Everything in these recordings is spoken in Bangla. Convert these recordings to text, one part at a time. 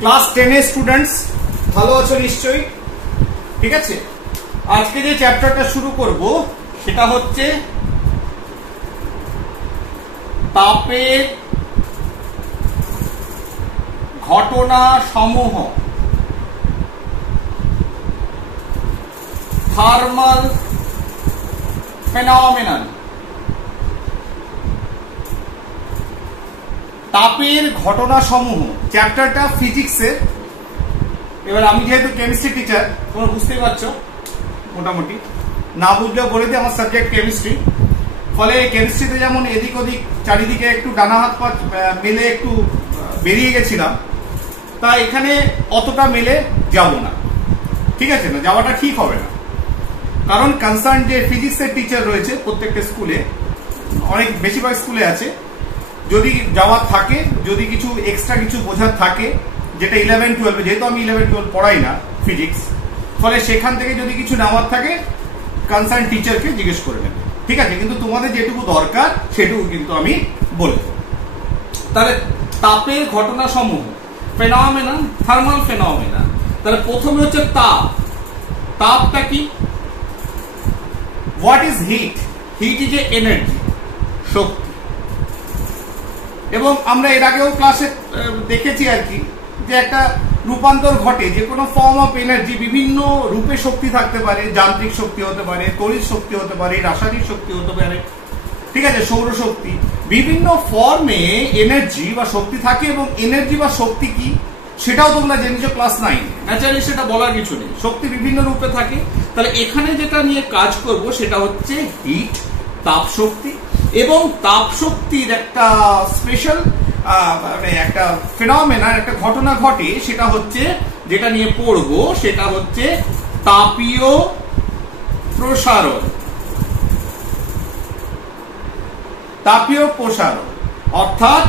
ক্লাস 10 এর স্টুডেন্টস ভালো আছো নিশ্চয়ই? ঠিক আছে, আজকে যে চ্যাপ্টারটা শুরু করব সেটা হচ্ছে তাপের ঘটনা সমূহ, থার্মাল ফেনোমেনন। তাপের ঘটনা সমূহ চ্যাপ্টারটা ফিজিক্সের। এবার আমি যেহেতু কেমিস্ট্রি টিচার, তোমরা বুঝতেই পারছো মোটামুটি, না বুঝলেও বলে দিই আমার সাবজেক্ট কেমিস্ট্রি। ফলে কেমিস্ট্রিতে যেমন এদিক ওদিক চারিদিকে একটু ডানা হাত পা মেলে একটু বেরিয়ে গেছিলাম, তা এখানে অতটা মেলে যাব না। ঠিক আছে, না যাওয়াটা ঠিক হবে না, কারণ কনসার্ন যে ফিজিক্সের টিচার রয়েছে প্রত্যেকটা স্কুলে, অনেক বেশিরভাগ স্কুলে আছে, যদি যাওয়ার থাকে, যদি কিছু এক্সট্রা কিছু বোঝার থাকে, যেটা 11-12, যেহেতু আমি 11-12 পড়াই না ফিজিক্স, ফলে সেখান থেকে যদি কিছু নেওয়ার থাকে কনসার্ন টিচারকে জিজ্ঞেস করে নেবে। ঠিক আছে, কিন্তু তোমাদের যেটুকু দরকার সেটুকু কিন্তু আমি বলে দেব। তাহলে তাপের ঘটনা সমূহ, ফেনোমেনন, থার্মাল ফেনোমেনন। তাহলে প্রথমে হচ্ছে তাপ। তাপটা কি? What is heat? Heat is a energy, শক্তি। এবং আমরা এর আগেও ক্লাসে দেখেছি আর কি, যে একটা রূপান্তর ঘটে, যে কোনো ফর্ম অফ এনার্জি বিভিন্ন রূপে শক্তি থাকতে পারে। যান্ত্রিক শক্তি হতে পারে, তড়িৎ শক্তি হতে পারে, রাসায়নিক শক্তি হতে পারে, ঠিক আছে, সৌরশক্তি। বিভিন্ন ফর্মে এনার্জি বা শক্তি থাকে, এবং এনার্জি বা শক্তি কি সেটাও তোমরা জেনেছো ক্লাস 9। ন্যাচারালি সেটা বলার কিছু নেই, শক্তি বিভিন্ন রূপে থাকে। তাহলে এখানে যেটা নিয়ে কাজ করব সেটা হচ্ছে হিট, তাপ শক্তি। এবং তাপ শক্তির একটা স্পেশাল একটা ফেনোমেনন, একটা ঘটনা ঘটে, সেটা হচ্ছে যেটা নিয়ে পড়বো সেটা হচ্ছে তাপীয় প্রসারণ। তাপীয় প্রসারণ অর্থাৎ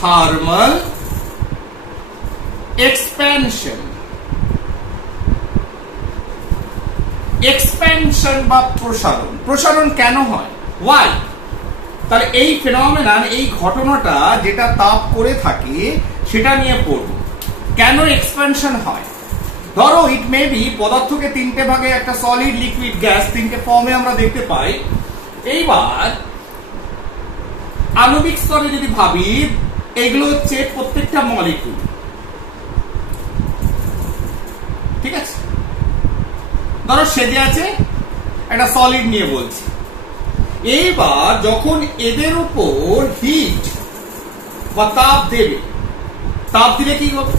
থার্মাল এক্সপ্যানশন। এক্সপ্যানশন বা প্রসারণ। প্রসারণ কেন হয়? ওয়াই? তাহলে এই ফেনোমেনন, এই ঘটনাটা যেটা তাপ করে থাকে সেটা নিয়ে পড়ব। কেন এক্সপ্যানশন হয়? ধরো ইট মে বি, পদার্থকে তিনটে ভাগে, একটা সলিড, লিকুইড, গ্যাস, তিনটে ফর্মে আমরা দেখতে পাই। এইবার আণবিক স্তরে যদি ভাবি, এগুলো হচ্ছে প্রত্যেকটা মলিকিউল। ঠিক আছে, ধরো সেজে আছে, একটা সলিড নিয়ে বলছি। এইবার যখন এদের উপর হিট বা তাপ দেবে, তাপ দিলে কি হবে?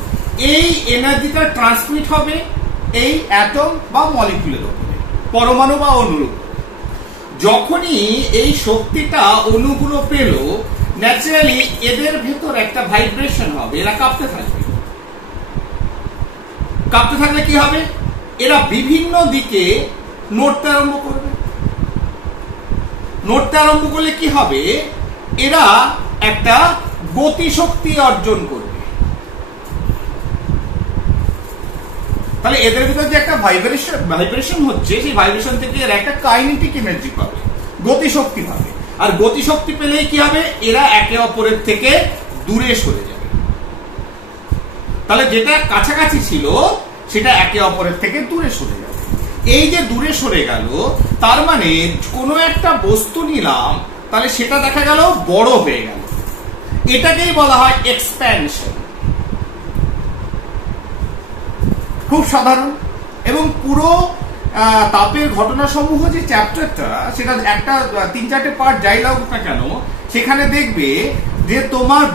এই এনার্জিটা ট্রান্সমিট হবে এই অ্যাটম বা মলিকিউলের উপরে, পরমাণু বা অণুর উপরে। যখনই এই শক্তিটা অণুগুলো পেল, ন্যাচারালি এদের ভেতর একটা ভাইব্রেশন হবে, এরা কাঁপতে থাকবে। কাঁপতে থাকলে কি হবে? এরা বিভিন্ন দিকে নড়তে আরম্ভ করবে। নড়তে আরম্ভ করলে কি হবে? এরা একটা গতিশক্তি অর্জন করবে। তাহলে এদের ভিতরে যে একটা ভাইব্রেশন হচ্ছে, সেই ভাইব্রেশন থেকে এরা একটা কাইনেটিক এনার্জি পাবে, গতিশক্তি পাবে। আর গতিশক্তি পেলেই কি হবে? এরা একে অপরের থেকে দূরে সরে যাবে। তাহলে যেটা কাছাকাছি ছিল সেটা একে অপরের থেকে দূরে সরে যাবে। এই যে দূরে সরে গেল, তার মানে কোনো একটা বস্তু নিলাম, তাহলে সেটা দেখা গেল বড় হয়ে গেল। এটাকেই বলা হয় এক্সপ্যানশন। খুব সাধারণ। এবং পুরো তাপের ঘটনা সমূহ যে চ্যাপ্টারটা, সেটা একটা 3-4টে পার্ট যাই লাগুক না কেন, সেখানে দেখবে যে তোমার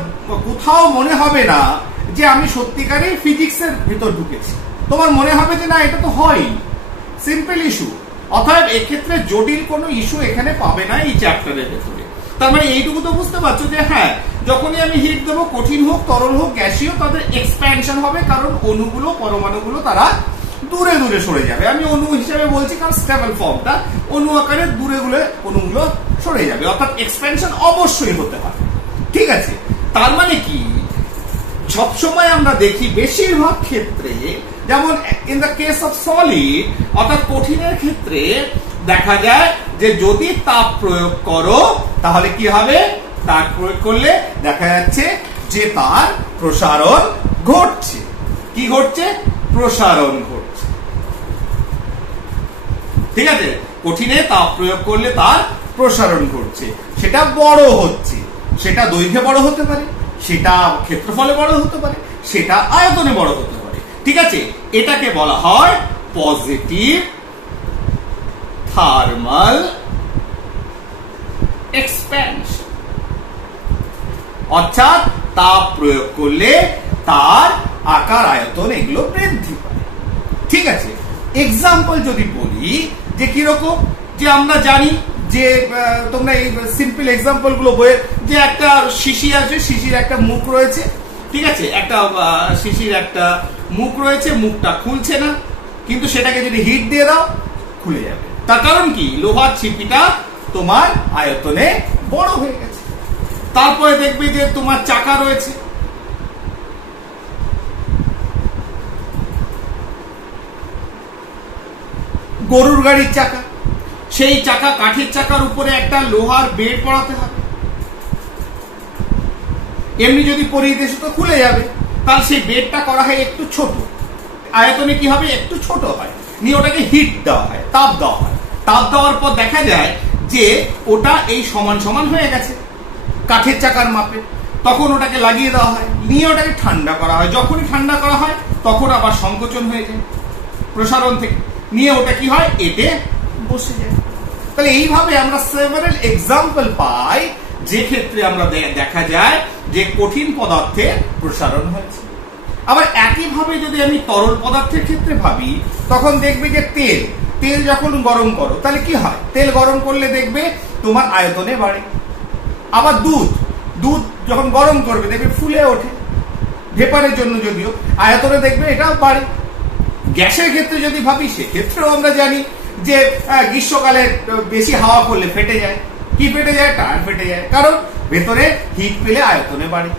কোথাও মনে হবে না যে আমি সত্যিকারে ফিজিক্সের ভিতর ঢুকেছি। তোমার মনে হবে যে না, এটা তো হয় সিম্পল ইস্যু। অর্থাৎ এক্ষেত্রে জটিল কোনো ইস্যু এখানে পাবে না এই চ্যাপ্টারের ভেতরে। তার মানে এইটুকু তো বুঝতে পারছো যে হ্যাঁ, যখনই আমি হিট দেবো, কঠিন হোক, তরল হোক, গ্যাসীয়, তাদের এক্সপ্যানশন হবে, কারণ অণুগুলো, পরমাণুগুলো তারা দূরে দূরে সরে যাবে। আমি অণু হিসেবে বলছি, কারণ স্টেবল ফর্মটা, অণু আকারে দূরে দূরে অণুগুলো সরে যাবে। অর্থাৎ এক্সপ্যানশন অবশ্যই হতে পারে। ঠিক আছে, তার মানে কি, সবসময় আমরা দেখি বেশিরভাগ ক্ষেত্রে, যেমন in the case of solid অর্থাৎ কঠিনের ক্ষেত্রে দেখা যায় যে যদি তাপ প্রয়োগ করো তাহলে কি হবে? তাপ প্রয়োগ করলে দেখা যাচ্ছে যে তার প্রসারণ ঘটছে। কি ঘটছে? প্রসারণ ঘটছে। ঠিক আছে, কঠিনে তাপ প্রয়োগ করলে তার প্রসারণ ঘটছে, সেটা বড় হচ্ছে, সেটা দৈর্ঘ্যে বড় হতে পারে, সেটা ক্ষেত্রফলে বড় হতে পারে, সেটা আয়তনে বড় হতে পারে। ঠিক আছে, এটাকে বলা হয় পজিটিভ থার্মাল এক্সপ্যানশন। অর্থাৎ তাপ প্রয়োগ করলে তার আকার আয়তন এগুলো বৃদ্ধি পায়। ঠিক আছে, এক্সাম্পল যদি বলি যে কিরকম, যে আমরা জানি যে তোমরা এই সিম্পল এক্সাম্পল গুলো বইয়ে, যে একটা শিশি আছে, শিশির একটা মুখ রয়েছে। ঠিক আছে, একটা শিশির একটা মুখ রয়েছে, মুখটা খুলছে না, কিন্তু সেটাকে যদি হিট দিয়ে দাও খুলে যাবে। তার কারণ কি? লোহার ছিপিটা তোমার আয়তনে বড় হয়ে গেছে। তারপরে দেখবে যে তোমার চাকা রয়েছে, গরুর গাড়ির চাকা, সেই চাকা কাঠের চাকার উপরে একটা লোহার বেড পড়াতে হবে। এমনি যদি পরিয়ে দেশে তো খুলে যাবে, তাহলে সেই বেডটা করা হয় একটু ছোট আয়তনে, কি হবে? একটু ছোট হয়, নিয়ে ওটাকে হিট দেওয়া হয়, তাপ দেওয়া হয়। তাপ দেওয়ার পর দেখা যায় যে ওটা এই সমান সমান হয়ে গেছে কাঠের চাকার মাপে। তখন ওটাকে লাগিয়ে দেওয়া হয়, নিয়ে ওটাকে ঠান্ডা করা হয়। যখনই ঠান্ডা করা হয় তখন আবার সংকোচন হয়ে যায় প্রসারণ থেকে, নিয়ে ওটা কি হয়? এতে বসে যায়। তাহলে এইভাবে আমরা সেভারাল এক্সাম্পল পাই যে ক্ষেত্রে আমরা দেখা যায় যে কঠিন পদার্থের প্রসারণ হয়েছে। আবার একইভাবে যদি আমি তরল পদার্থের ক্ষেত্রে ভাবি, তখন দেখবে যে তেল যখন গরম করো তাহলে কি হয়? তেল গরম করলে দেখবে তোমার আয়তনে বাড়ে। আবার দুধ যখন গরম করবে দেখবে ফুলে ওঠে, ভেপারের জন্য, যদিও আয়তনে দেখবে এটা বাড়ে। গ্যাসের ক্ষেত্রে যদি ভাবি, সেক্ষেত্রেও আমরা জানি যে গ্রীষ্মকালে বেশি হাওয়া করলে ফেটে যায়। কি ফেটে যায়? টায়ার ফেটে যায়, কারণ ভেতরে হিট পেলে আয়তনে বাড়ে।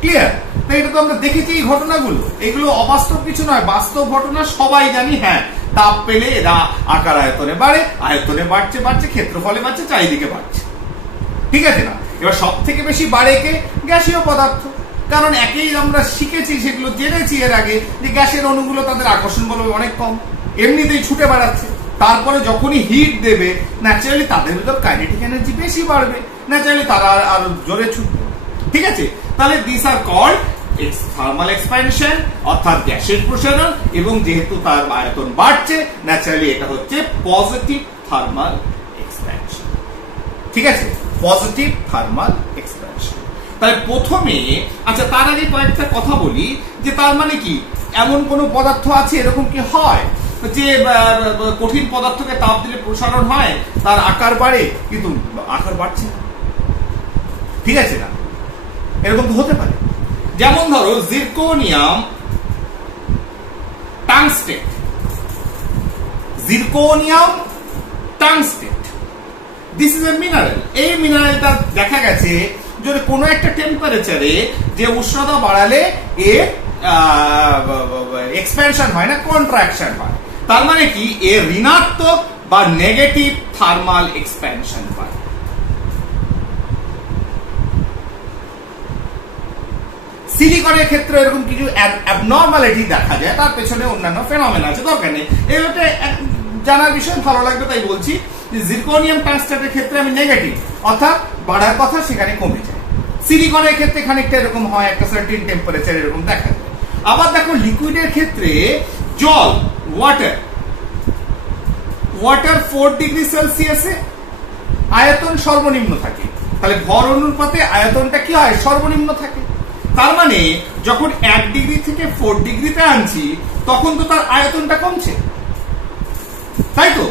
ক্লিয়ার? এটা তো আমরা দেখেছি এই ঘটনাগুলো, এগুলো অবাস্তব কিছু নয়, বাস্তব ঘটনা, সবাই জানি। হ্যাঁ, তাপ পেলে এরা আকার আয়তনে বাড়ে, আয়তনে বাড়ছে, ক্ষেত্রফলে বাড়ছে, চারিদিকে বাড়ছে। ঠিক আছে না? এবার সব থেকে বেশি বাড়ে কে? গ্যাসীয় পদার্থ। কারণ একেই আমরা শিখেছি, সেগুলো জেনেছি এর আগে, যে গ্যাসের অণুগুলো তাদের আকর্ষণ বল অনেক কম, এমনিতেই ছুটে বেড়াচ্ছে। তারপরে যখনই হিট দেবে, ন্যাচারালি তাদের ভিতর কাইনেটিক এনার্জি বেশি বাড়বে, ন্যাচারালি তারা আরো জোরে ছুটবে। ঠিক আছে, তাহলে this are called thermal expansion, অর্থাৎ গ্যাসের প্রসারণ, এবং যেহেতু তার আয়তন বাড়ছে, ন্যাচারালি এটা হচ্ছে পজিটিভ থার্মাল এক্সপ্যানশন। ঠিক আছে, পজিটিভ থার্মাল এক্সপ্যানশন। তাহলে প্রথমে, আচ্ছা তার আগে কয়েকটা কথা বলি, যে তার মানে কি এমন কোন পদার্থ আছে এরকম কি হয় যে কঠিন পদার্থকে তাপ দিলে প্রসারণ হয়, তার আকার বাড়ে, কিন্তু আকার বাড়ছে না? ঠিক আছে না? এরকম তো হতে পারে। যেমন ধরো zirconium tungsten, this is a mineral. এই মিনারেলটা দেখা গেছে যদি কোনো একটা টেম্পারেচারে যে উষ্ণতা বাড়ালে এর এক্সপ্যানশন হয় না, কন্ট্রাকশন হয়। তার মানে কি? এর ঋণাত্মক বা নেগেটিভ থার্মাল এক্সপ্যানশন হয়। সিলিকনের ক্ষেত্রে এরকম কিছু অ্যাবনর্মালিটি দেখা যায়, তার পেছনে অন্যান্য ফেনোমেনা আছে, দরকার নেই। এগুলোতে জানার বিষয় ভালো লাগবে, তাই বলছি যে জিরকোনিয়াম টাংস্টেনের ক্ষেত্রে আমি নেগেটিভ, অর্থাৎ বাড়ার কথা সেখানে কমে যায়। সিলিকনের ক্ষেত্রে খানিকটা এরকম হয়, একটা সার্টেন টেম্পারেচার এরকম দেখা যায়। আবার দেখো লিকুইডের ক্ষেত্রে জল, ওয়াটার 4 ডিগ্রি সেলসিয়াসে আয়তন সর্বনিম্ন থাকে। তাহলে ভর অনুপাতে আয়তনটা কি হয়? সর্বনিম্ন থাকে। তার মানে যখন 1 ডিগ্রি থেকে 4 ডিগ্রিতে আনছি, তখন তো তার আয়তনটা কমছে, তাই তো?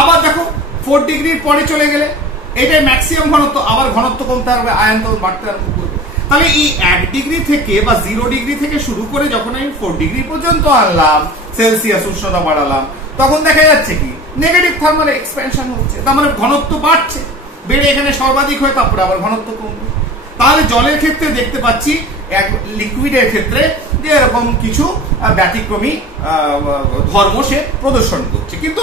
আবার দেখো 4 ডিগ্রির পরে চলে গেলে এটাই ম্যাক্সিমাম ঘনত্ব, আবার ঘনত্ব কমতে হবে, আয়তন বাড়তে আরম্ভ করবে। তাহলে এই 1 ডিগ্রি থেকে বা 0 ডিগ্রি থেকে শুরু করে যখন আমি 4 ডিগ্রি পর্যন্ত আনলাম, সেলসিয়াস উষ্ণতা বাড়ালাম, তখন দেখা যাচ্ছে কি নেগেটিভ থার্মাল এক্সপ্যানশন হচ্ছে। তার মানে ঘনত্ব বাড়ছে, বেড়ে এখানে সর্বাধিক হয়ে তারপরে আবার ঘনত্ব কমবে। তাহলে জলের ক্ষেত্রে দেখতে পাচ্ছি, এক লিকুইডের ক্ষেত্রে যে এরকম কিছু ব্যতিক্রমী ধর্ম সে প্রদর্শন করছে। কিন্তু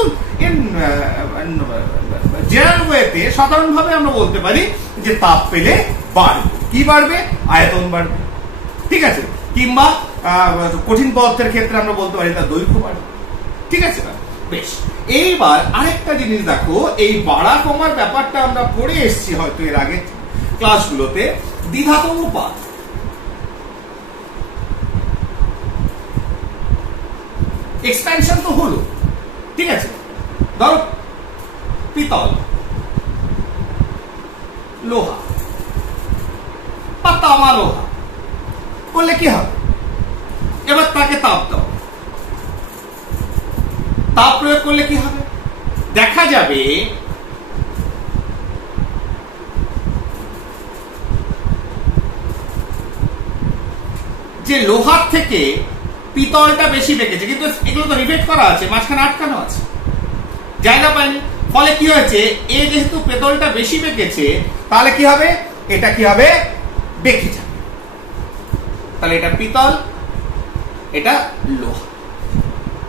জেনারেল ওয়েতে সাধারণভাবে আমরা বলতে পারি যে তাপ পেলে বাড়বে। কি বাড়বে? আয়তন বাড়বে। ঠিক আছে, কিংবা কঠিন পদার্থের ক্ষেত্রে আমরা বলতে পারি তার দৈর্ঘ্য বাড়ে। ঠিক আছে না? বেশ, এইবার আরেকটা জিনিস দেখো, এই বাড়া কমার ব্যাপারটা আমরা পড়ে এসেছি হয়তো এর আগে ক্লাসগুলোতে। দ্বিধাতম পাত, এক্সপ্যানশন তো হলো, ঠিক আছে, ধরো পিতল, লোহা বা তামা লোহা করলে কি হবে? এবার তাকে তাপ দাও, তাপ প্রয়োগ করলে কি হবে? দেখা যাবে যে লোহার থেকে পিতলটা বেশি বেঁকেছে, কিন্তু এগুলো তো রিভেট করা আছে, মাঝখানে আটকানো আছে, জায়গা পায়নি। ফলে কি হয়েছে, এ যেহেতু পিতলটা বেশি বেঁকেছে, তাহলে কি হবে? এটা কি হবে? বেঁকে যাবে। তাহলে এটা পিতল, এটা লোহা,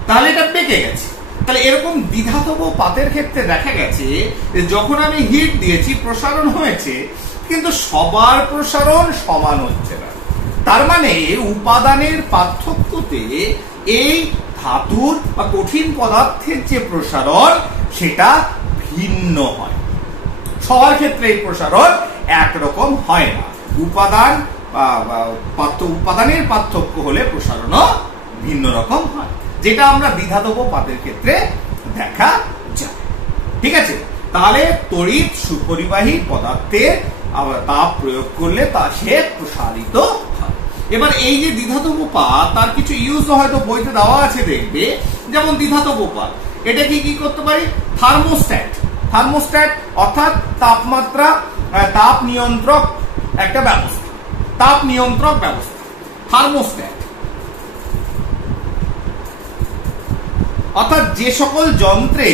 তাহলে এটা বেঁকে গেছে। তাহলে এরকম দ্বিধাতম পাতের ক্ষেত্রে দেখা গেছে যে যখন আমি হিট দিয়েছি প্রসারণ হয়েছে, কিন্তু সবার প্রসারণ সমান হচ্ছে না। তার মানে উপাদানের পার্থক্যতে এই ধাতুর বা কঠিন পদার্থের যে প্রসারণ সেটা ভিন্ন হয়। সবার ক্ষেত্রে এই প্রসারণ একরকম হয় না। উপাদানের পার্থক্য হলে প্রসারণও ভিন্ন রকম হয়, যেটা আমরা দ্বিধাতম পাতের ক্ষেত্রে দেখা যায়। ঠিক আছে? তাহলে তড়িৎ সুপরিবাহী পদার্থের তাপ প্রয়োগ করলে তা সে প্রসারিত হয়। এবার এই যে দ্বিধাতম পাত, তার কিছু ইউজ হয়তো বইতে দেওয়া আছে, দেখবে। যেমন দ্বিধাতম পাত, এটাকে কি করতে পারি? থার্মোস্ট্যাট। থার্মোস্ট্যাট অর্থাৎ তাপমাত্রা, তাপ নিয়ন্ত্রক একটা ব্যবস্থা, তাপ নিয়ন্ত্রক ব্যবস্থা, থার্মোস্ট্যাট। অর্থাৎ যে সকল যন্ত্রে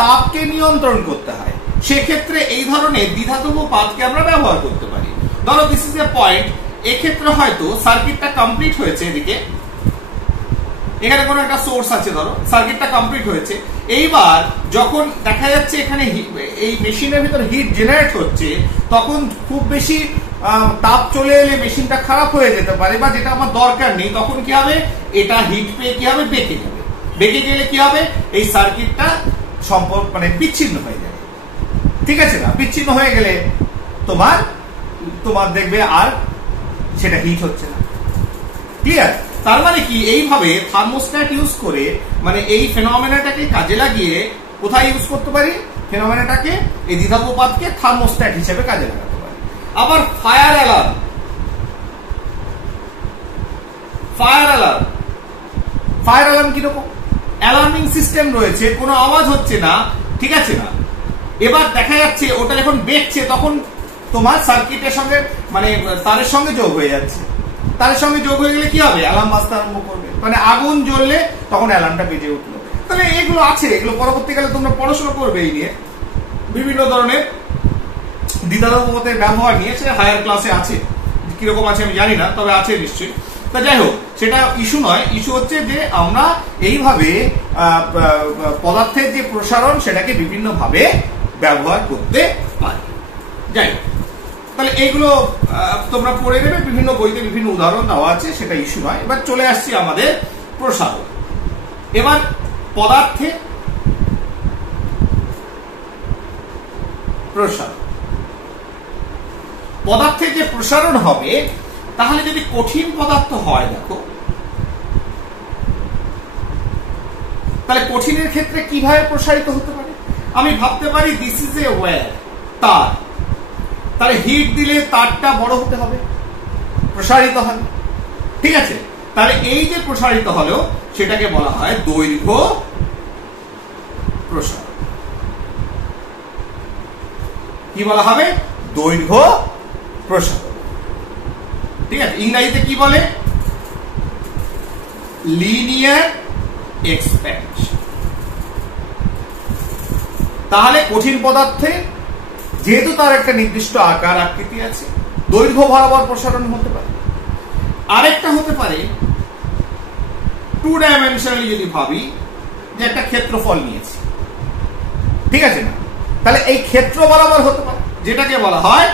তাপকে নিয়ন্ত্রণ করতে হয়, সেক্ষেত্রে এই ধরনের দ্বিধাতম পাতকে আমরা ব্যবহার করতে পারি। ধরো দিস ইজ এ পয়েন্ট, এক্ষেত্রে হয়তো সার্কিটটা কমপ্লিট হয়েছে, এদিকে এখানে কোনো একটা সোর্স আছে, ধরো সার্কিটটা কমপ্লিট হয়েছে। এইবার যখন দেখা যাচ্ছে এখানে এই মেশিনের ভিতর হিট জেনারেট হচ্ছে, তখন খুব বেশি তাপ চলে এলে মেশিনটা খারাপ হয়ে যেতে পারে, বা যেটা আমার দরকার নেই, তখন কি হবে? এটা হিট পেয়ে কি হবে? বেঁকে যাবে। বেঁকে গেলে কি হবে? এই সার্কিটটা সম্পর্ক বিচ্ছিন্ন হয়ে যাবে। ঠিক আছে না? বিচ্ছিন্ন হয়ে গেলে তোমার দেখবে আর সেটা হিট হচ্ছে না। ক্লিয়ার? তার মানে কি, এইভাবে থার্মোস্ট্যাট ইউজ করে, এই ফেনোমেনাটাকে কাজে লাগিয়ে কোথায় ইউজ করতে পারি? ফেনোমেনাটাকে, এই দ্বিধাতম পাতকে থার্মোস্ট্যাট হিসেবে কাজে লাগাতে পারি। আবার fire alarm, fire alarm, fire alarm কিরকম? অ্যালার্মিং সিস্টেম রয়েছে, কোনো আওয়াজ হচ্ছে না, ঠিক আছে না? এবার দেখা যাচ্ছে ওটা যখন বেঁকছে, তখন তোমার সার্কিটের সঙ্গে তারের সঙ্গে যোগ হয়ে যাচ্ছে। তারের সঙ্গে যোগ হয়ে গেলে কি হবে? অ্যালার্ম বাজতে আরম্ভ করবে। আগুন জ্বললে তখন অ্যালার্মটা বেজে উঠলো। তাহলে এগুলো আছে, এগুলো পরবর্তীকালে তোমরা পড়াশোনা করবে এই নিয়ে, বিভিন্ন ধরনের দ্বিধাতম পাতের ব্যবহার নিয়ে। সেটা হায়ার ক্লাসে আছে, কিরকম আছে আমি জানি না, তবে আছে নিশ্চয়ই। তা যাই হোক, সেটা ইস্যু নয়। ইস্যু হচ্ছে যে আমরা এইভাবে পদার্থের যে প্রসারণ সেটাকে বিভিন্ন ভাবে ব্যবহার করতে পারি। যাই হোক, তাহলে এইগুলো তোমরা পড়ে নেবে, বিভিন্ন বইতে বিভিন্ন উদাহরণ দেওয়া আছে, সেটা ইস্যু নয়। এবার চলে আসছি আমাদের প্রসারণ। এবার পদার্থে প্রসারণ, পদার্থে যে প্রসারণ হবে, তাহলে যদি কঠিন পদার্থ হয়, দেখো তাহলে কঠিনের ক্ষেত্রে কিভাবে প্রসারিত হতে পারে? আমি ভাবতে পারি দিস ইজ এ ওয়্যার, তার। তাহলে হিট দিলে তারটা বড় হতে হবে, প্রসারিত হবে। ঠিক আছে? তাহলে এই যে প্রসারিত হলো, সেটাকে বলা হয় দৈর্ঘ্য প্রসারণ। কি বলা হবে? দৈর্ঘ্য প্রসারণ। ঠিক আছে? ইংরেজিতে কি বলে? Linear expansion. তাহলে কঠিন পদার্থে যেহেতু তার একটা নির্দিষ্ট আকার আকৃতি আছে, দৈর্ঘ্য বরাবর প্রসারণ হতে পারে। আরেকটা হতে পারে টু ডাইমেনশনালি, যদি ভাবি যে একটা ক্ষেত্রফল নিয়েছি, ঠিক আছে না? তাহলে এই ক্ষেত্র বরাবর হতে পারে, যেটাকে বলা হয়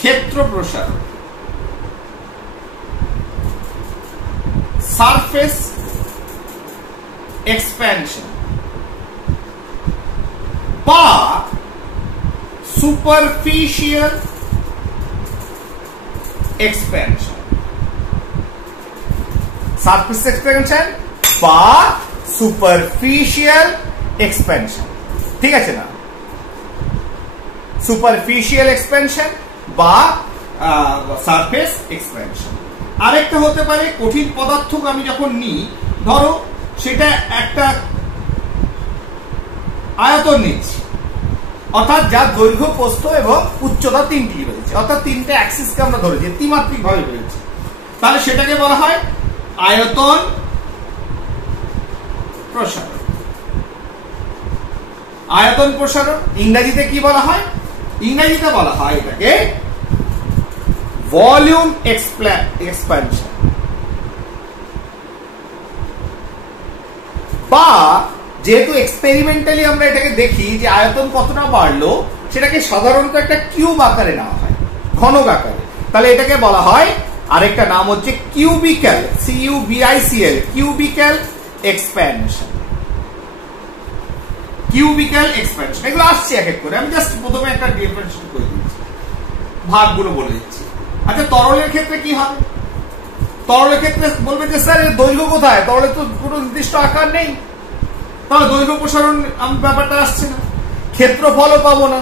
ক্ষেত্র প্রসারণ। সারফেস এক্সপ্যানশন বা সুপারফিশিয়াল এক্সপ্যানশন। সারফেস এক্সপ্যানশন বা সুপারফিশিয়াল এক্সপ্যানশন, ঠিক আছে না? সুপারফিশিয়াল এক্সপ্যানশন বা সারফেস এক্সপ্যানশন। আরেকটা হতে পারে কঠিন পদার্থকে আমি যখন নিই, ধরো সেটা একটা আয়তন নিচ্ছি, অর্থাৎ যার দৈর্ঘ্য, প্রস্থ এবং উচ্চতা তিনটি রয়েছে, অর্থাৎ তিনটে অ্যাক্সিসকে আমরা ধরেছি, ত্রিমাত্রিক ভাবে রয়েছে, তাহলে সেটাকে বলা হয় আয়তন প্রসারণ। আয়তন প্রসারণ ইংরেজিতে কি বলা হয়? ইংরেজিতে বলা হয় এটাকে ভলিউম এক্সপ্যানশন, বা যেহেতু এক্সপেরিমেন্টালি আমরা এটাকে দেখি যে আয়তন কতটা বাড়লো, সেটাকে সাধারণত একটা কিউব আকারে নেওয়া হয়, ঘনক আকারে, তাহলে এটাকে বলা হয়, আরেকটা নাম হচ্ছে cubicle, CUBICL, cubicle expansion. Cubicle expansion এগুলো আসছে এক এক করে, আমি জাস্ট প্রথমে একটা ডিফারেন্সিয়েট করে দিচ্ছি, ভাগগুলো বলে দিচ্ছি। আচ্ছা, তরলের ক্ষেত্রে কি হবে? তরলের ক্ষেত্রে বলবে যে স্যার এর দৈর্ঘ্য কোথায়? তরলে তো কোনো নির্দিষ্ট আকার নেই, তাহলে দৈর্ঘ্য প্রসারণ ব্যাপারটা আসছে না, ক্ষেত্রফলও পাবো না,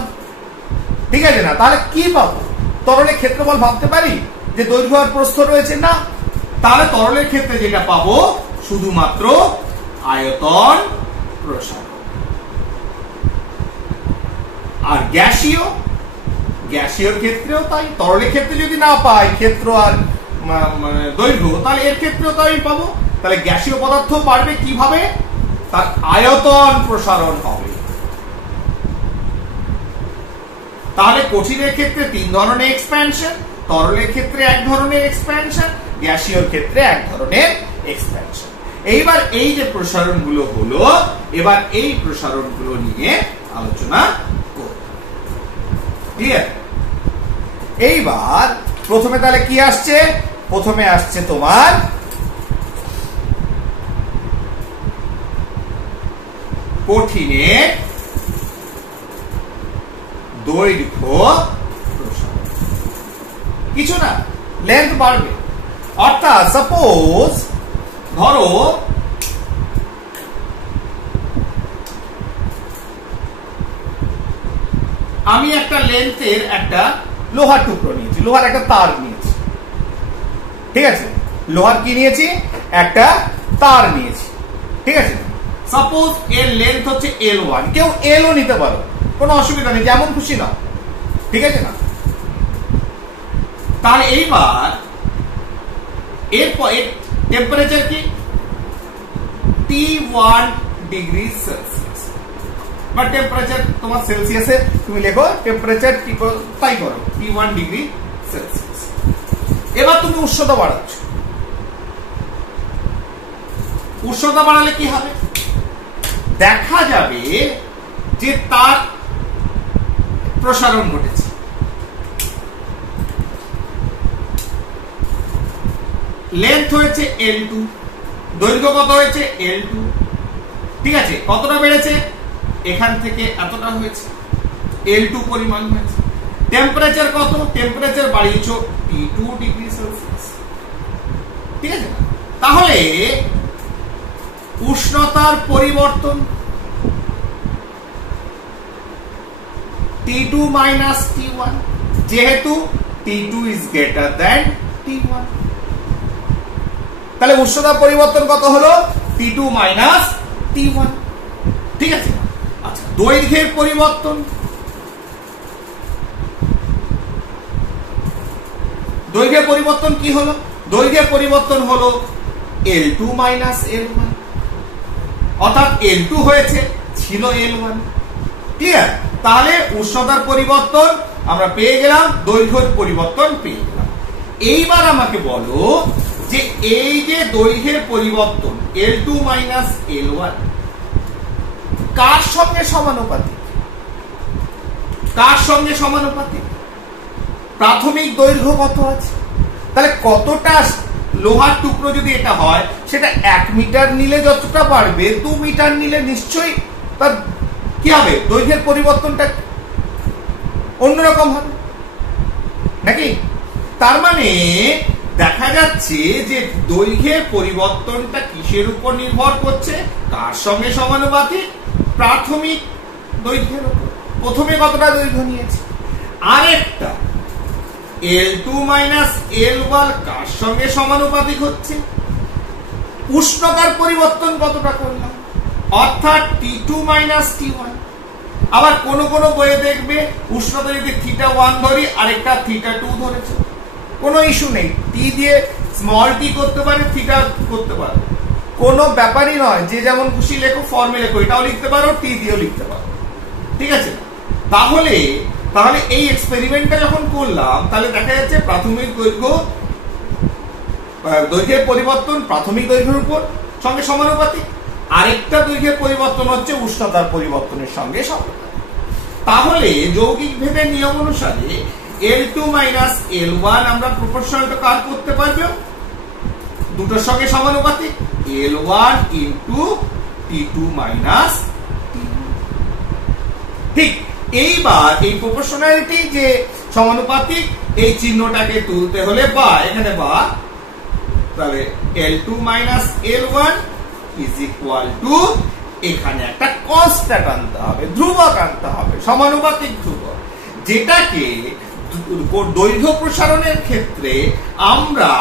ঠিক আছে না? তাহলে কি পাবো? তরলের ক্ষেত্রফল ভাবতে পারি যে দৈর্ঘ্য আর প্রস্থ রয়েছে না, তাহলে তরলের ক্ষেত্রে যেটা পাবো শুধুমাত্র আয়তন প্রসারণ। আর গ্যাসীয় ক্ষেত্রেও তাই, তরলের ক্ষেত্রে যদি না পাই ক্ষেত্র আর দৈর্ঘ্য, তাহলে এর ক্ষেত্রেও তো আমি পাবো। তাহলে গ্যাসীয় পদার্থ বাড়বে কিভাবে? তার আয়তন প্রসারণ হবে। তাহলে কঠিনের ক্ষেত্রে তিন ধরনের এক্সপ্যানশন, তরলের ক্ষেত্রে এক ধরনের এক্সপ্যানশন, গ্যাসীয় ক্ষেত্রে এক ধরনের এক্সপ্যানশন। এইবার এই যে প্রসারণগুলো হলো, এবার এই প্রসারণগুলো নিয়ে আলোচনা করব, ক্লিয়ার? এইবার প্রথমে তাহলে কি আসছে? প্রথমে আসছে তোমার কঠিনের দৈর্ঘ্য প্রসারণ, কিছু না, লেন্থ বাড়বে। অর্থাৎ সাপোজ ধরো আমি একটা লেন্থের একটা লোহার টুকরো নিয়েছি, লোহার একটা তার নিয়েছি, ঠিক আছে? লোহার কি নিয়েছি? একটা তার নিয়েছি, ঠিক আছে? সাপোজ এর লেন্থ হচ্ছে L1, কেউ L-ও নিতে পারো, কোনো অসুবিধা নেই, যেমন খুশি নাও, ঠিক আছে না? তাহলে এইবার এরপর টেম্পারেচার কি? T1 ডিগ্রি সেলসিয়াস, বা টেম্পারেচার তোমার সেলসিয়াসে তুমি লেখো, টেম্পারেচার কি তাই করো, T1 ডিগ্রি সেলসিয়াস। এবার তুমি উষ্ণতা বাড়াচ্ছ, উষ্ণতা বাড়ালে কি হবে? দেখা যাবে যে তার প্রসারণ ঘটেছে। লেন্থ হয়েছে L2, দৈর্ঘ্য কত হয়েছে? L2, ঠিক আছে? কতটা বেড়েছে? এখান থেকে এতটা হয়েছে, L2 পরিমাণ হয়েছে। টেম্পারেচার কত? টেম্পারেচার বাড়িয়েছো T2 ডিগ্রি সেলসিয়াস, ঠিক আছে? তাহলে উষ্ণতার পরিবর্তন T2 minus T1, যেহেতু T2 is greater than T1, তাহলে উষ্ণতার পরিবর্তন কত হলো? T2 minus T1, ঠিক আছে? আচ্ছা, দৈর্ঘ্যের পরিবর্তন, দৈর্ঘ্যের পরিবর্তন কি হলো? দৈর্ঘ্যের পরিবর্তন হলো L2 minus L1, অর্থাৎ L2 হয়েছে, ছিল L1, ক্লিয়ার? তাহলে উষ্ণতার পরিবর্তন আমরা পেয়ে গেলাম, দৈর্ঘ্যের পরিবর্তন পেয়ে গেলাম। এইবার আমাকে বলো যে এই যে দৈর্ঘ্যের পরিবর্তন L2 minus L1 কার সঙ্গে সমানুপাতিক? কার সঙ্গে সমানুপাতিক? প্রাথমিক দৈর্ঘ্য কত আছে, তাহলে কতটা লোহার টুকরো যদি এটা হয়, সেটা 1 মিটার নিলে যতটা পারবে 2 মিটার নিলে নিশ্চয়ই তার কি হবে, দৈর্ঘ্যের পরিবর্তনটা অন্যরকম হবে নাকি? তার মানে দেখা যাচ্ছে যে দৈর্ঘ্যের পরিবর্তনটা কিসের উপর নির্ভর করছে, কার সঙ্গে সমানুপাতিক, প্রাথমিক দৈর্ঘ্যের উপর। প্রথমে কতটা দৈর্ঘ্য নিয়েছে, আরেকটা L2 - L1 কার সঙ্গে সমানুপাতিক হচ্ছে, উষ্ণতার পরিবর্তন কতটা করলাম, অর্থাৎ T2 - T1। আবার কোন কোন বইয়ে দেখবে উষ্ণতা যদি θ1 ধরি, আরেকটা θ2 ধরেছে, কোনো ইস্যু নেই, টি দিয়ে স্মল টি করতে পারে, থিটা করতে পারে, কোনো ব্যাপারই নয়, যে যেমন খুশি লেখো, ফর্মে লেখো, এটাও লিখতে পারো, টি দিয়েও লিখতে পারো, ঠিক আছে? তাহলে এই এক্সপেরিমেন্টটা যখন করলাম, তাহলে দেখা যাচ্ছে প্রাথমিক দৈর্ঘ্যের পরিবর্তন প্রাথমিক দৈর্ঘ্যের উপর সঙ্গে সমানুপাতিক, আরেকটা দৈর্ঘ্যের পরিবর্তন হচ্ছে উষ্ণতার পরিবর্তনের সঙ্গে সমানুপাতিক। তাহলে যৌগিক ভেদের নিয়ম অনুসারে L2 - L1 আমরা প্রপোর্শনালটা কার করতে পারবো, দুটোর সঙ্গে সমানুপাতিক, L1 * T2 - T1। ঠিক এইবার এই প্রপোর্শনালিটি যে সমানুপাতিক, এই চিহ্নটাকে তুলতে হলে বা এখানে বা, তাহলে L2 - L1 = এখানে একটা কনস্ট্যান্ট আনতে হবে, ধ্রুবক আনতে হবে, সমানুপাতিক ধ্রুবক, যেটাকে দৈর্ঘ্য প্রসারণের ক্ষেত্রে আমরা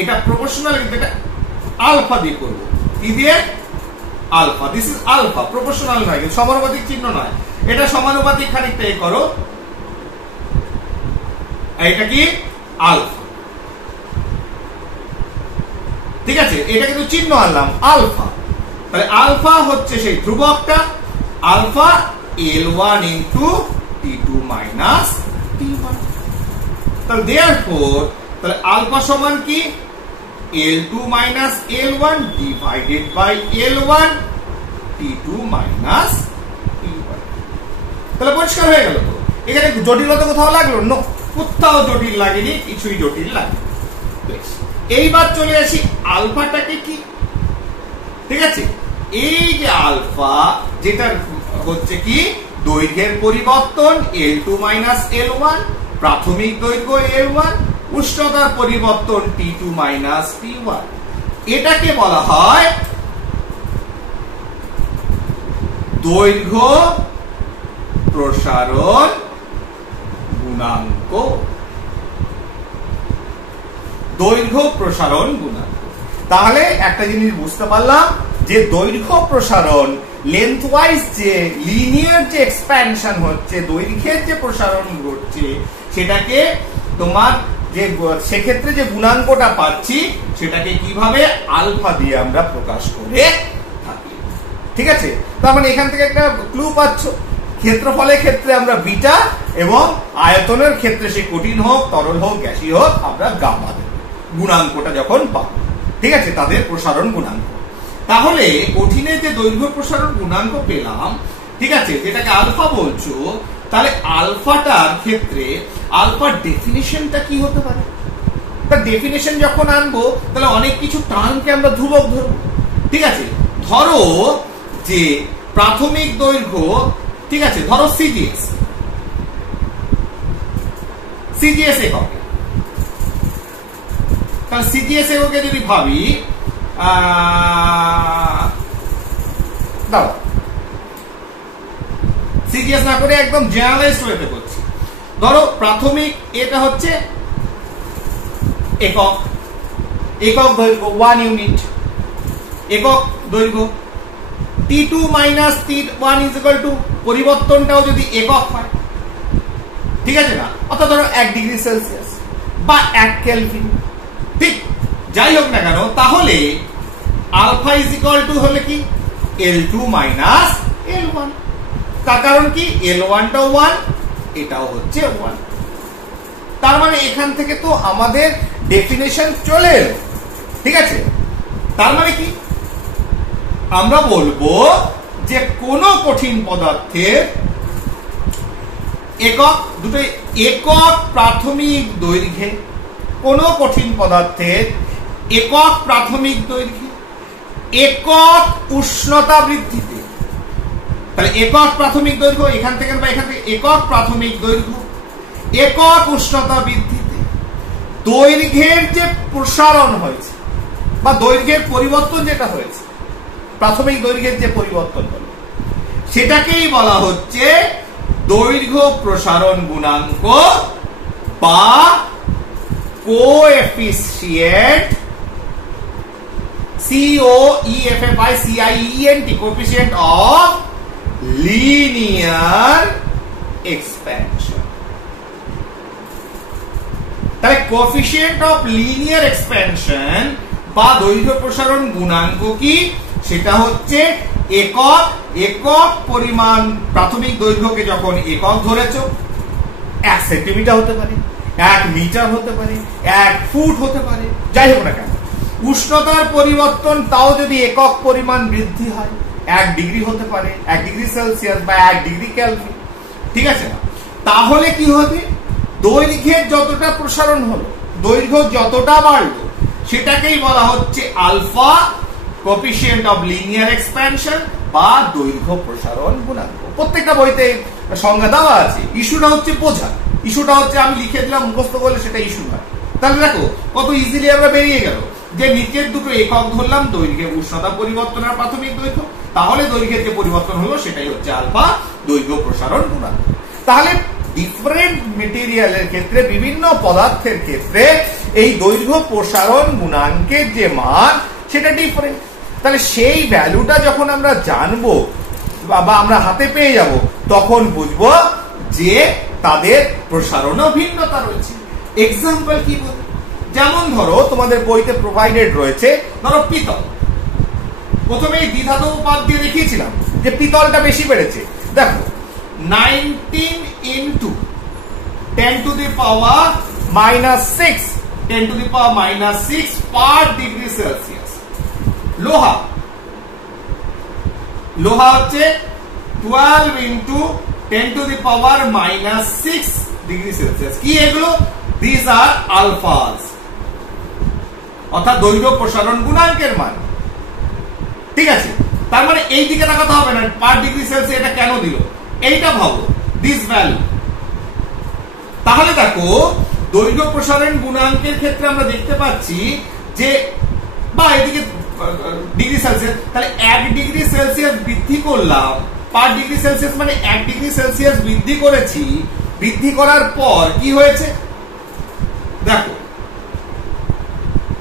এটা প্রপোর্শনাল, এটা আলফা দিয়ে করব। কি দিয়ে? Alpha. This is alpha, proportional নয়, সমানুপাতিক চিহ্ন নয়, এটা সমানুপাতিক খানিকটা এ করো, এটা কি আলফা, ঠিক আছে? এটা কিন্তু চিহ্ন আনলাম আলফা, তাহলে আলফা হচ্ছে সেই ধ্রুবকটা, আলফা L1 * T2 - T1। তাহলে therefore তাহলে আলফা সমান কি, L2 - L1 divided by L1 T2 - T1। তাহলে পরিষ্কার হয়ে গেল তো? এখানে জটিলতা কোথাও লাগলো না, কোথাও জটিল লাগেনি, কিছুই জটিল লাগেনি। এইবার চলে আসি আলফাটাকে কি, ঠিক আছে? এই যে আলফা, যেটা হচ্ছে কি দৈর্ঘ্যের পরিবর্তন L2 - L1, প্রাথমিক দৈর্ঘ্য L1, উষ্ণতার পরিবর্তন T2 - T1, এটাকে বলা হয় দৈর্ঘ্য প্রসারণ গুণাঙ্ক। দৈর্ঘ্য প্রসারণ গুণাঙ্ক। তাহলে একটা জিনিস বুঝতে পারলাম যে দৈর্ঘ্য প্রসারণ, লেন্থ ওয়াইজ যে লিনিয়ার যে এক্সপ্যানশন হচ্ছে, দৈর্ঘ্যের যে প্রসারণ ঘটছে, সেটাকে তোমার যে সেক্ষেত্রে যে গুণাঙ্কটা পাচ্ছি, সেটাকে কিভাবে আলফা দিয়ে আমরা প্রকাশ করে থাকি, ঠিক আছে? তার মানে এখান থেকে একটা ক্লু পাচ্ছ, ক্ষেত্রফলের ক্ষেত্রে আমরা বিটা, এবং আয়তনের ক্ষেত্রে সে কঠিন হোক, তরল হোক, গ্যাসীয় হোক, আমরা গামা দেব গুণাঙ্কটা যখন পাবো, ঠিক আছে? তাদের প্রসারণ গুণাঙ্ক। তাহলে কঠিনের যে দৈর্ঘ্য প্রসারণ গুণাঙ্ক পেলাম, ঠিক আছে, যেটাকে আলফা বলছো, তাহলে আলফাটার ক্ষেত্রে আলফার ডেফিনিশনটা কি হতে পারে? তার ডেফিনিশন যখন আনবো, তাহলে অনেক কিছু টার্মকে আমরা ধ্রুবক ধরবো, ঠিক আছে? ধরো যে প্রাথমিক দৈর্ঘ্য, ঠিক আছে, ধরো সিজিএস একক, তাহলে সিজিএস এককে যদি ভাবি, দাও সিজিএস না করে একদম জেনারেলাইজড ওয়েতে করছি। ধরো প্রাথমিক এটা হচ্ছে একক, একক দৈর্ঘ্য 1 ইউনিট, একক দৈর্ঘ্য T2 - T1 = পরিবর্তনটাও যদি একক হয়, ঠিক আছে না? অর্থাৎ ধরো 1 ডিগ্রি সেলসিয়াস বা 1 কেলভিন, ঠিক যাই হোক না কেন, তাহলে আলফা = হলে কি L2 - L1। তার কারণ কি, L1 টাও 1, এটাও হচ্ছে 1। তার মানে এখান থেকে তো আমাদের ডেফিনেশন চলে এলো, ঠিক আছে? তার মানে কি, আমরা বলবো যে কোন কঠিন পদার্থের একক, দুটো একক প্রাথমিক দৈর্ঘ্যে কোন কঠিন পদার্থের একক প্রাথমিক দৈর্ঘ্যে, একক উষ্ণতা বৃদ্ধিতে। তাহলে একক প্রাথমিক দৈর্ঘ্য এখান থেকে বা এখান থেকে একক প্রাথমিক দৈর্ঘ্য, একক উষ্ণতা বৃদ্ধিতে দৈর্ঘ্যের যে প্রসারণ হয়েছে বা দৈর্ঘ্যের পরিবর্তন যেটা হয়েছে, প্রাথমিক দৈর্ঘ্যের যে পরিবর্তন হলো, সেটাকেই বলা হচ্ছে দৈর্ঘ্য প্রসারণ গুণাঙ্ক বা coefficient, COEFFICIENT, coefficient of linear expansion. তাহলে কোএফিসিয়েন্ট অফ লিনিয়ার এক্সপ্যানশন বা দৈর্ঘ্য প্রসারণ গুণাঙ্ক কি? সেটা হচ্ছে একক, একক পরিমাণ প্রাথমিক দৈর্ঘ্যকে যখন একক ধরেছো, 1 সেন্টিমিটার হতে পারে, 1 মিটার হতে পারে, 1 ফুট হতে পারে, যাই হোক না কেন, উষ্ণতার পরিবর্তন তাও যদি একক পরিমাণ বৃদ্ধি হয়, 1 ডিগ্রি হতে পারে, 1 ডিগ্রি সেলসিয়াস বা 1 ডিগ্রি কেলভিন, ঠিক আছে না? তাহলে কি হবে? দৈর্ঘ্যের যতটা প্রসারণ হলো, দৈর্ঘ্য যতটা বাড়লো, সেটাকেই বলা হচ্ছে alpha, coefficient of linear expansion বা দৈর্ঘ্য প্রসারণ গুণাঙ্ক। প্রত্যেকটা বইতে সংজ্ঞা দেওয়া আছে। ইস্যুটা হচ্ছে বোঝা, ইস্যুটা হচ্ছে আমি লিখে দিলাম, মুখস্থ করলে সেটা ইস্যু নয়। তাহলে দেখো কত ইজিলি আমরা বেরিয়ে গেল যে নিচের দুটো একক ধরলাম, দৈর্ঘ্যে উষ্ণতা পরিবর্তন আর প্রাথমিক দৈর্ঘ্য, তাহলে দৈর্ঘ্যের যে পরিবর্তন হলো সেটাই হচ্ছে আলফা, দৈর্ঘ্য প্রসারণ গুণাঙ্ক। তাহলে ডিফারেন্ট মেটেরিয়ালের ক্ষেত্রে, বিভিন্ন পদার্থের ক্ষেত্রে এই দৈর্ঘ্য প্রসারণ গুণাঙ্কের যে মান সেটা ডিফারেন্ট। তাহলে সেই ভ্যালুটা যখন আমরা জানবো বা আমরা হাতে পেয়ে যাব, তখন বুঝবো যে তাদের প্রসারণও ভিন্নতা রয়েছে। এক্সাম্পল কি বলি? যেমন ধরো তোমাদের বইতে প্রোভাইডেড রয়েছে, ধরো পিতল। প্রথমে এই দ্বিধাতব পাত দিয়ে দেখিয়েছিলাম যে পিতলটা বেশি বেড়েছে। দেখো 19 into 10 to the power minus 6, 10 to the power minus 6 per degree Celsius। লোহা, লোহা হচ্ছে 12 into 10 to the power minus 6 degree Celsius। কি এগুলো? These are alphas, অর্থাৎ দৈর্ঘ্য প্রসারণ গুণাঙ্কের মান। ঠিক আছে, তার মানে এই দিকে তাকাতে হবে না, পার ডিগ্রি সেলসিয়াস এটা কেন দিল, এইটা ভাবো, দিস ভ্যালু। তাহলে দেখো দৈর্ঘ্য প্রসারণ গুণাঙ্কের ক্ষেত্রে আমরা দেখতে পাচ্ছি যে, বা এদিকে ডিগ্রি সেলসিয়াস, তাহলে 1 ডিগ্রি সেলসিয়াস বৃদ্ধি করলাম, পার ডিগ্রি সেলসিয়াস মানে 1 ডিগ্রি সেলসিয়াস বৃদ্ধি করেছি। বৃদ্ধি করার পর কি হয়েছে দেখো,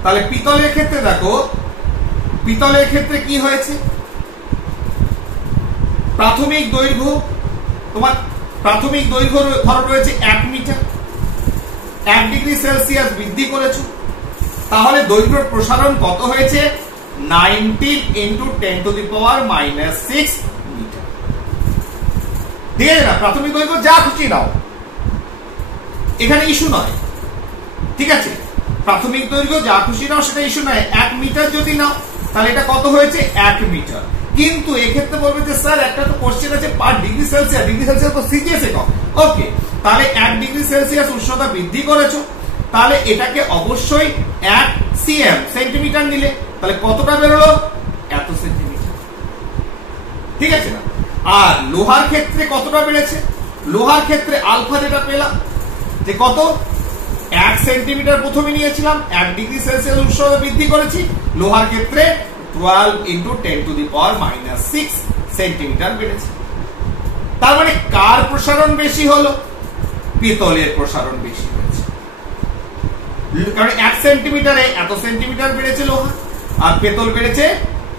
তাহলে পিতলের ক্ষেত্রে দেখো, পিতলের ক্ষেত্রে কি হয়েছে? প্রাথমিক দৈর্ঘ্য, তোমার প্রাথমিক দৈর্ঘ্য ধরো রয়েছে 1 মিটার, 1 ডিগ্রি সেলসিয়াস বৃদ্ধি করেছো, তাহলে দৈর্ঘ্য প্রসারণ কত হয়েছে? 19 into 10 to the power minus 6 metre. দিয়ে না, প্রাথমিক দৈর্ঘ্য যা খুশি নাও, এখানে ইস্যু নয়। ঠিক আছে, প্রাথমিক দৈর্ঘ্য যা খুশি নাও সেটা ইস্যু নয়। 1 মিটার যদি নাও তাহলে এটা কত হয়েছে? 1 মিটার। কিন্তু এক্ষেত্রে বলবে যে স্যার একটা তো কোশ্চেন আছে পার ডিগ্রি সেলসিয়াস, ডিগ্রি সেলসিয়াস তো সিজিএস একক। ওকে, তাহলে 1 ডিগ্রি সেলসিয়াস উষ্ণতা বৃদ্ধি করেছো, তাহলে এটাকে অবশ্যই 1 সিএম সেন্টিমিটার নিলে, তাহলে কতটা বেরোলো? এত সেন্টিমিটার। ঠিক আছে না? আর লোহার ক্ষেত্রে কতটা বেড়েছে? লোহার ক্ষেত্রে আলফা যেটা পেলাম যে কত, 1 সেন্টিমিটার প্রথমে নিয়েছিলাম, 1 ডিগ্রি সেলসিয়াস উষ্ণতা বৃদ্ধি করেছি, লোহার ক্ষেত্রে 12 into 10 to the power minus 6 centimetre বেড়েছে। তার মানে কার প্রসারণ বেশি হলো? পিতলের প্রসারণ বেশি হয়েছে, কারণ 1 সেন্টিমিটারে এত সেন্টিমিটার বেড়েছে লোহা, আর পেতল বেড়েছে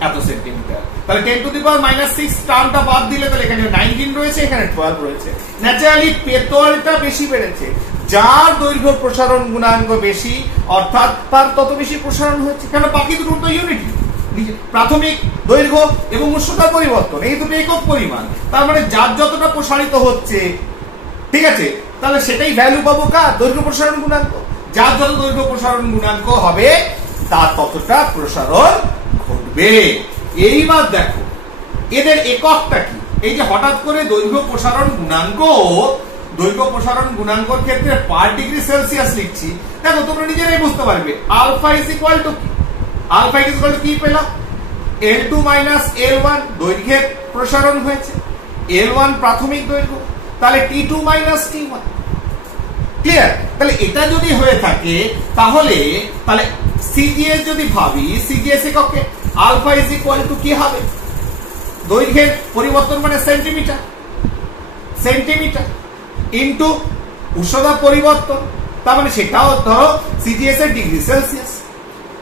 এত সেন্টিমিটার। তাহলে 10 to the power minus 6 টার্মটা বাদ দিলে তাহলে এখানে 19 রয়েছে, এখানে 12 রয়েছে। ন্যাচারালি পেতলটা বেশি বেড়েছে, যার দৈর্ঘ্য প্রসারণ গুণাঙ্ক বেশি, অর্থাৎ তার তত বেশি প্রসারণ হচ্ছে। কেন? বাকি দুটো তো ইউনিটি, প্রাথমিক দৈর্ঘ্য এবং উষ্ণতার পরিবর্তন, এই দুটো একক পরিমাণ। তার মানে যার যতটা প্রসারিত হচ্ছে, ঠিক আছে, তাহলে সেটাই ভ্যালু পাবো কার? দৈর্ঘ্য প্রসারণ গুণাঙ্ক। যার যত দৈর্ঘ্য প্রসারণ গুণাঙ্ক হবে তার ততটা প্রসারণ ঘটবে। এইবার দেখো এদের এককটা কি। এই যে হঠাৎ করে দৈর্ঘ্য প্রসারণ গুণাঙ্ক, দৈর্ঘ্য প্রসারণ গুণাঙ্কর ক্ষেত্রে পার ডিগ্রি সেলসিয়াস লিখছি, দেখো তোমরা নিজেরাই বুঝতে পারবে আলফা ইজ ইকুয়াল টু কি? আলফা ইজ ইকুয়াল টু কি পেলাম, L2 মাইনাস L1 দৈর্ঘ্যের প্রসারণ হয়েছে, L1 প্রাথমিক দৈর্ঘ্য, তাহলে T2 মাইনাস T1। ক্লিয়ার? তাহলে এটা যদি হয়ে থাকে তাহলে সিজিএস যদি ভাবি, সিজিএস এককে আলফা ইজ ইকুয়াল টু কি হবে, দৈর্ঘ্যের পরিবর্তন মানে সেন্টিমিটার, সেন্টিমিটার ইনটু উষ্ণতা পরিবর্তন, তার মানে সেটাও ধরো সিজিএস এর ডিগ্রি সেলসিয়াস,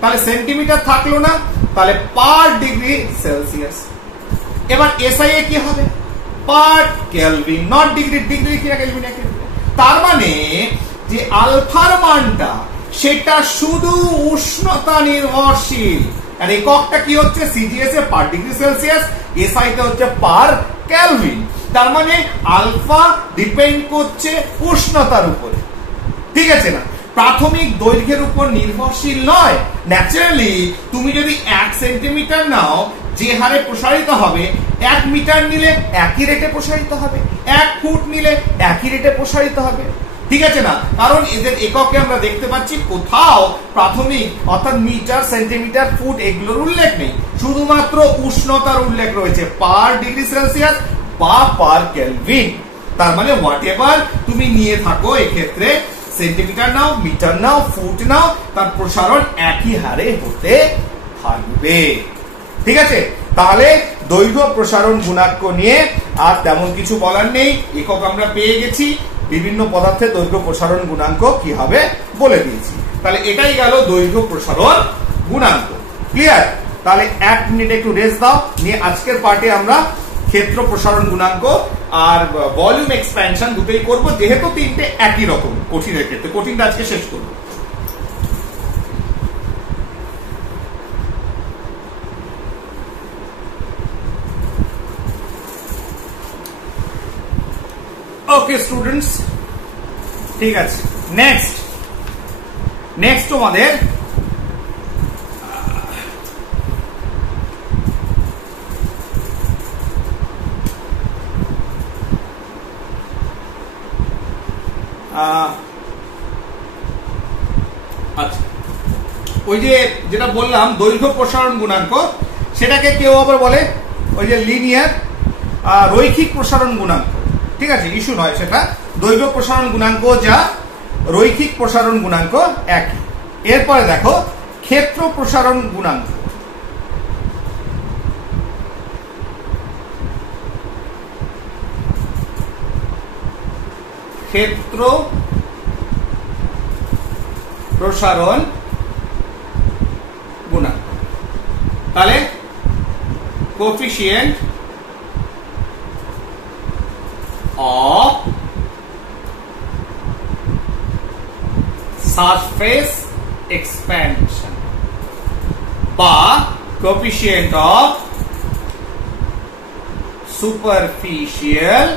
তাহলে সেন্টিমিটার থাকলো না, তাহলে পার ডিগ্রি সেলসিয়াস। এবার এসআই এ কি হবে, per kelvin, not degree, degree কি কেলভিন। তার মানে যে আলফার মানটা সেটা শুধু উষ্ণতা নির্ভরশীল, আর এককটা কি হচ্ছে সিজিএস এ পার ডিগ্রি সেলসিয়াস, এসআই তে হচ্ছে পার কেলভিন। তার মানে আলফা ডিপেন্ড করছে উষ্ণতার উপরে, ঠিক আছে না, প্রাথমিক দৈর্ঘ্যের উপর নির্ভরশীল নয়। ন্যাচারালি তুমি যদি 1 সেন্টিমিটার নাও, যে হারে প্রসারিত হবে, 1 মিটার নিলে একই রেটে প্রসারিত হবে, 1 ফুট নিলে একই রেটে প্রসারিত হবে, ঠিক আছে না, কারণ এদের এককে আমরা দেখতে পাচ্ছি কোথাও প্রাথমিক অর্থাৎ মিটার, সেন্টিমিটার, ফুট এগুলোর উল্লেখ নেই, শুধুমাত্র উষ্ণতার উল্লেখ রয়েছে, পার ডিগ্রি সেলসিয়াস বা পার কেলভিন। তার মানে হোয়াট এভার তুমি নিয়ে থাকো, এক্ষেত্রে সেন্টিমিটার নাও, মিটার নাও, ফুট নাও, তার প্রসারণ একই হারে হতে থাকবে, ঠিক আছে। তাহলে দৈর্ঘ্য প্রসারণ গুণাঙ্ক নিয়ে আর তেমন কিছু বলার নেই, একক আমরা পেয়ে গেছি, বিভিন্ন পদার্থের দৈর্ঘ্য প্রসারণ গুণাঙ্ক কি হবে বলে দিয়েছি। তাহলে এটাই গেল দৈর্ঘ্য প্রসারণ গুণাঙ্ক। ক্লিয়ার? তাহলে 1 মিনিট একটু রেস্ট দাও, নিয়ে আজকের পার্টে আমরা ক্ষেত্র প্রসারণ গুণাঙ্ক আর ভলিউম এক্সপ্যানশন দুটোই করব, যেহেতু তিনটে একই রকম কঠিনের ক্ষেত্রে। কঠিনটা আজকে শেষ করব। ওকে স্টুডেন্টস, ঠিক আছে। নেক্সট আমাদের আচ্ছা, ওই যে যেটা বললাম দৈর্ঘ্য প্রসারণ গুণাঙ্ক, সেটাকে কেউ আবার বলে ওই যে লিনিয়ার রৈখিক প্রসারণ গুণাঙ্ক, ঠিক আছে, ইস্যু নয় সেটা। দৈর্ঘ্য প্রসারণ গুণাঙ্ক যা, রৈখিক প্রসারণ গুণাঙ্ক একই। এরপরে দেখো ক্ষেত্র প্রসারণ গুণাঙ্ক। ক্ষেত্র প্রসারণ গুণাঙ্ক, তাহলে কোএফিসিয়েন্ট of surface expansion বা coefficient of superficial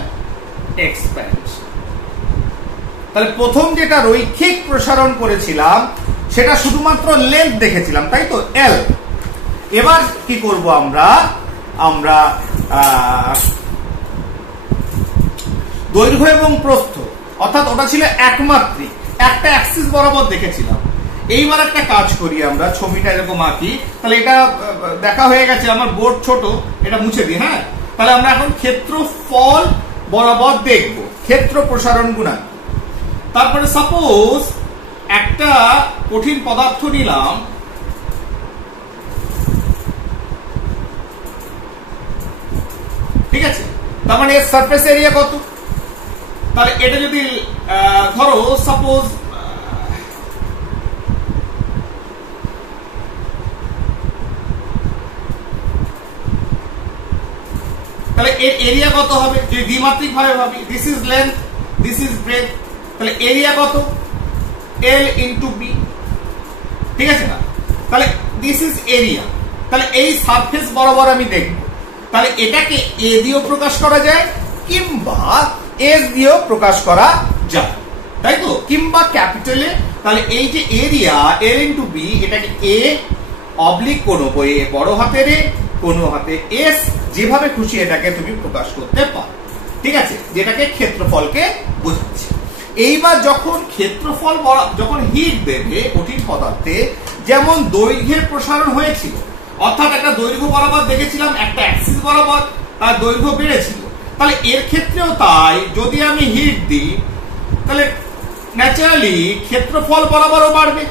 expansion। তাহলে প্রথম যেটা রৈখিক প্রসারণ করেছিলাম সেটা শুধুমাত্র লেন্থ দেখেছিলাম, তাই তো, L। এবার কি করব আমরা দৈর্ঘ্য এবং প্রস্থ, অর্থাৎ ওটা ছিল একমাত্রিক, একটা অ্যাক্সিস বরাবর দেখেছিলাম। এইবার একটা কাজ করি, আমরা ছবিটা এরকম আঁকি, তাহলে এটা দেখা হয়ে গেছে, আমার বোর্ড ছোট, এটা মুছে দিই। হ্যাঁ, তাহলে আমরা এখন ক্ষেত্রফল বরাবর দেখব, ক্ষেত্র প্রসারণ গুণাঙ্ক। তারপরে সাপোজ একটা কঠিন পদার্থ নিলাম, ঠিক আছে, তার মানে এর সারফেস এরিয়া কত, তাহলে এটা যদি ধরো সাপোজ তাহলে এর এরিয়া কত হবে, যদি দ্বিমাত্রিক ভাবে ভাবি, this is length, this is breadth, তাহলে এরিয়া কত, L ইনটু বি, ঠিক আছে না, তাহলে দিস ইজ এরিয়া। তাহলে এই সারফেস বরাবর আমি দেখব, তাহলে এটাকে এ দিয়েও প্রকাশ করা যায় কিংবা এস দিয়েও প্রকাশ করা যায়, তাই তো, কিংবা ক্যাপিটালে। তাহলে এই যে এরিয়া L ইনটু বি, এটাকে এ অবলিক কোনো বইয়ে বড় হাতের এ, কোনো হাতে এস, যেভাবে খুশি এটাকে তুমি প্রকাশ করতে পারো, ঠিক আছে, যেটাকে ক্ষেত্রফলকে বোঝাচ্ছে। এইবার যখন ক্ষেত্রফল যখন হিট দেবে কঠিন পদার্থে, যেমন দৈর্ঘ্যের প্রসারণ হয়েছিল, অর্থাৎ একটা দৈর্ঘ্য বরাবর দেখেছিলাম, একটা অ্যাক্সিস বরাবর তার দৈর্ঘ্য বেড়েছিল, তাহলে এর ক্ষেত্রেও তাই। যদি আমি হিট দিই তাহলে ন্যাচারালি ক্ষেত্রফল বরাবরও বাড়বে,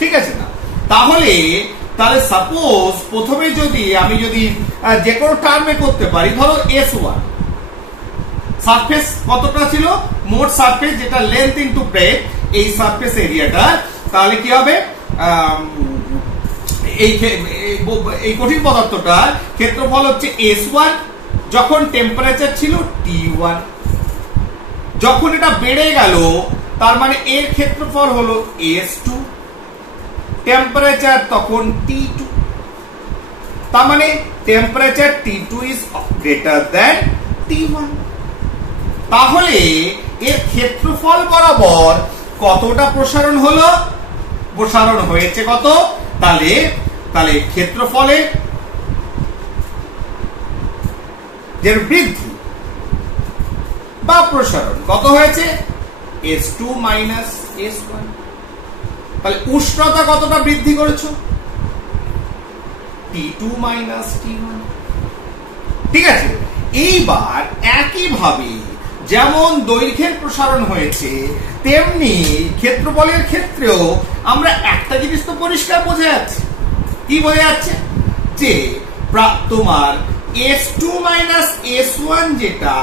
ঠিক আছে না? তাহলে সাপোজ প্রথমে যদি আমি যে কোনো টার্মে করতে পারি, ধরো S1 সারফেস কতটা ছিল, মোট সারফেস যেটা লেন্থ ইনটু ব্রেথ, এই সারফেস এরিয়াটা, তাহলে কি হবে, এই কঠিন পদার্থটার ক্ষেত্রফল হচ্ছে S1 যখন টেম্পারেচার ছিল T1। যখন এটা বেড়ে গেল তার মানে এর ক্ষেত্রফল হলো S2, টেম্পারেচার তখন T2, তার মানে temperature T2 is greater than T1। তাহলে এর ক্ষেত্রফল বরাবর কতটা প্রসারণ হলো, প্রসারণ হয়েছে কত, তাহলে ক্ষেত্রফলে যে বৃদ্ধি বা প্রসারণ কত হয়েছে, S2 মাইনাস S1। তাহলে উষ্ণতা কতটা বৃদ্ধি করেছো, T2 মাইনাস T1, ঠিক আছে? এইবার একইভাবে যেমন দৈর্ঘ্যের প্রসারণ হয়েছে, তেমনি ক্ষেত্রফলের ক্ষেত্রেও আমরা একটা জিনিস তো পরিষ্কার বোঝা যাচ্ছে। কি বোঝা যাচ্ছে, যে তোমার S2 মাইনাস S1 যেটা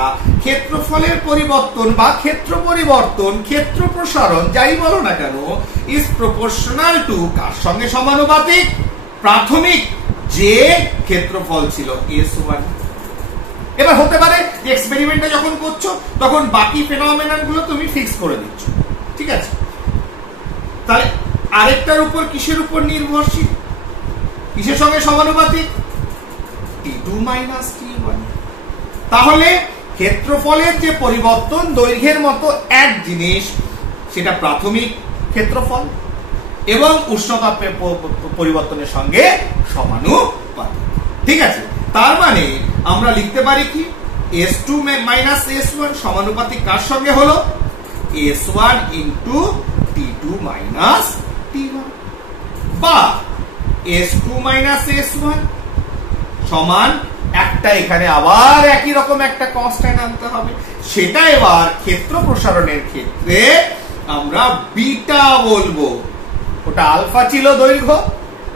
ক্ষেত্রফলের পরিবর্তন বা ক্ষেত্র পরিবর্তন, ক্ষেত্র প্রসারণ যাই বলো না কেন, ইজ প্রপোর্শনাল টু কার সঙ্গে সমানুপাতিক, প্রাথমিক যে ক্ষেত্রফল ছিল S1। এবার হতে পারে যে এক্সপেরিমেন্টটা যখন করছো তখন বাকি ফেনোমেনন গুলো তুমি ফিক্স করে দিচ্ছ, ঠিক আছে? তাহলে আরেকটার উপর কিসের উপর নির্ভরশীল, কিসের সঙ্গে সমানুপাতিক, T2 মাইনাস T1। তাহলে ক্ষেত্রফলের যে পরিবর্তন দৈর্ঘ্যের মতো এক জিনিস, সেটা প্রাথমিক ক্ষেত্রফল এবং উষ্ণতা পরিবর্তনের সঙ্গে সমানুপাতিক, ঠিক আছে? তার মানে আমরা লিখতে পারি কি, S2 মাইনাস S1 সমানুপাতিক কার সঙ্গে হলো, S1 into T2 minus T1, বা S2 মাইনাস S1 সমান একটা, এখানে আবার একই রকম একটা কনস্ট্যান্ট আনতে হবে, সেটা এবার ক্ষেত্র প্রসারণের ক্ষেত্রে আমরা বিটা বলবো। ওটা আলফা ছিল দৈর্ঘ্য,